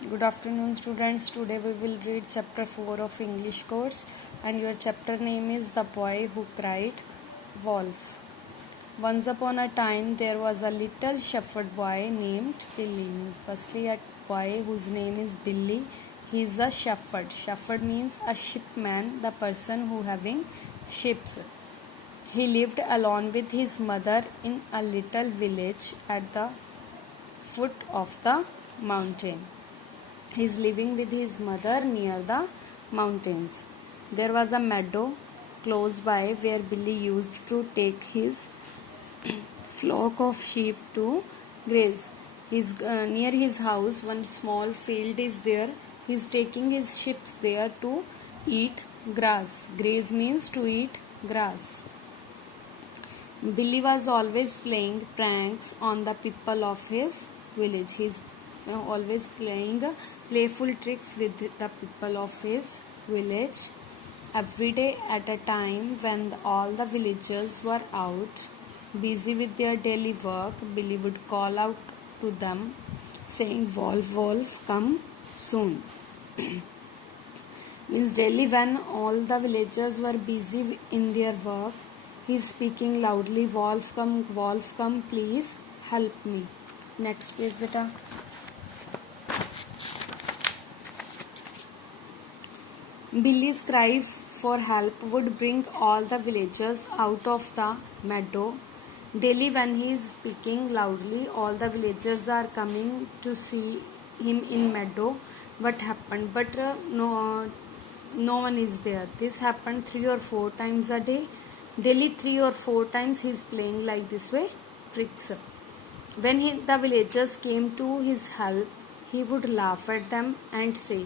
Good afternoon, students. Today we will read chapter 4 of English course, and your chapter name is The Boy Who Cried Wolf. Once upon a time there was a little shepherd boy named Billy. Firstly, a boy whose name is Billy. He is a shepherd. Shepherd means a shipman, the person who having ships. He lived alone with his mother in a little village at the foot of the mountain. He is living with his mother near the mountains. There was a meadow close by where Billy used to take his flock of sheep to graze. Near his house, one small field is there. He is taking his sheep there to eat grass. Graze means to eat grass. Billy was always playing pranks on the people of his village. He is always playing playful tricks with the people of his village. Every day at a time when all the villagers were out, busy with their daily work, Billy would call out to them saying, "Wolf, wolf, come soon." Means daily when all the villagers were busy in their work, he is speaking loudly, wolf, come, please help me. Next page, beta. Billy's cry for help would bring all the villagers out of the meadow. Daily when he is speaking loudly, all the villagers are coming to see him in meadow. What happened? But no one is there. This happened 3 or 4 times a day. Daily 3 or 4 times he is playing like this way tricks. When the villagers came to his help, he would laugh at them and say,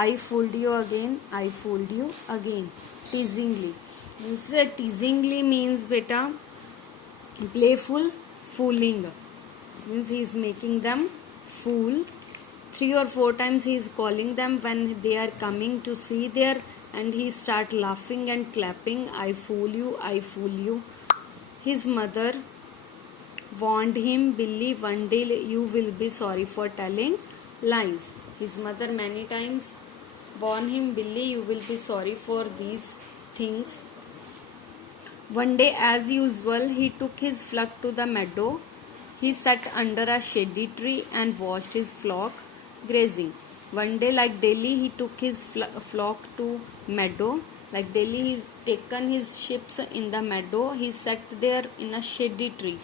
"I fooled you again, I fooled you again," teasingly. Teasingly means beta playful fooling. Means he is making them fool. 3 or 4 times he is calling them when they are coming to see there, and he start laughing and clapping. "I fool you, I fool you." His mother warned him, "Billy, one day you will be sorry for telling lies." His mother many times warned him, "Billy, you will be sorry for these things." One day, as usual, he took his flock to the meadow. He sat under a shady tree and watched his flock grazing. One day, like daily, he took his flock to meadow. Like daily, he taken his sheep in the meadow. He sat there in a shady tree.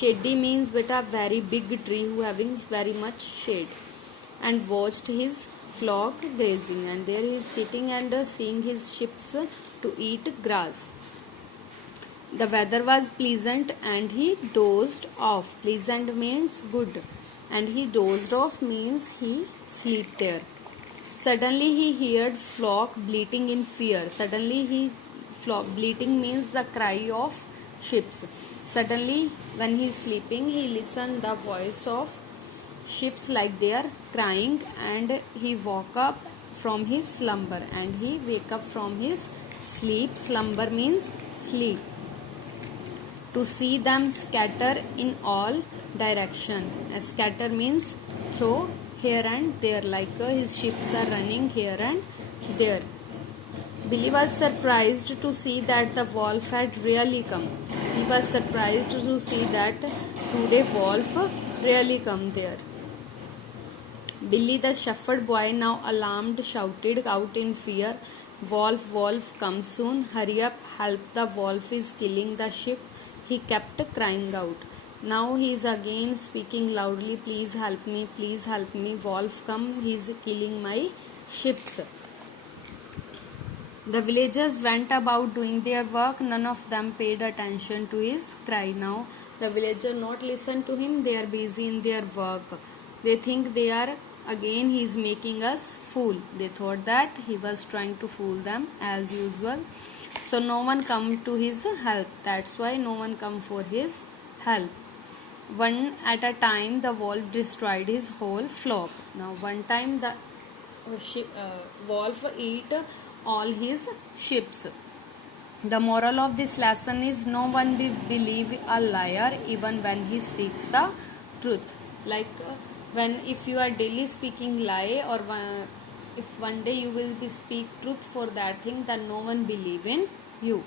Shady means beta very big tree who having very much shade, and watched his flock grazing. And there he is sitting and seeing his sheep to eat grass. The weather was pleasant and he dozed off. Pleasant means good, and he dozed off means he slept there. Suddenly he heard flock bleating in fear. Flock bleating means the cry of sheep. Suddenly when he is sleeping, he listened the voice of sheep like they are crying, and he woke up from his slumber, and he wake up from his sleep. Slumber means sleep. To see them scatter in all direction. Scatter means throw here and there, like his ships are running here and there. Billy was surprised to see that the wolf had really come. He was surprised to see that today wolf really come there. Billy the shepherd boy, now alarmed, shouted out in fear, "Wolf, wolf, come soon, hurry up, help, the wolf is killing the sheep." He kept crying out. Now he is again speaking loudly, "Please help me, wolf come, he is killing my sheep." The villagers went about doing their work. None of them paid attention to his cry. Now the villagers not listen to him. They are busy in their work. They think he is making us fool. They thought that he was trying to fool them as usual. So no one come to his help. That's why no one come for his help. One at a time the wolf destroyed his whole flock. Now one time the wolf eat all his sheep. The moral of this lesson is, no one will believe a liar even when he speaks the truth. Like When if you are daily speaking lie, or if one day you will be speak truth for that thing, then no one believe in you.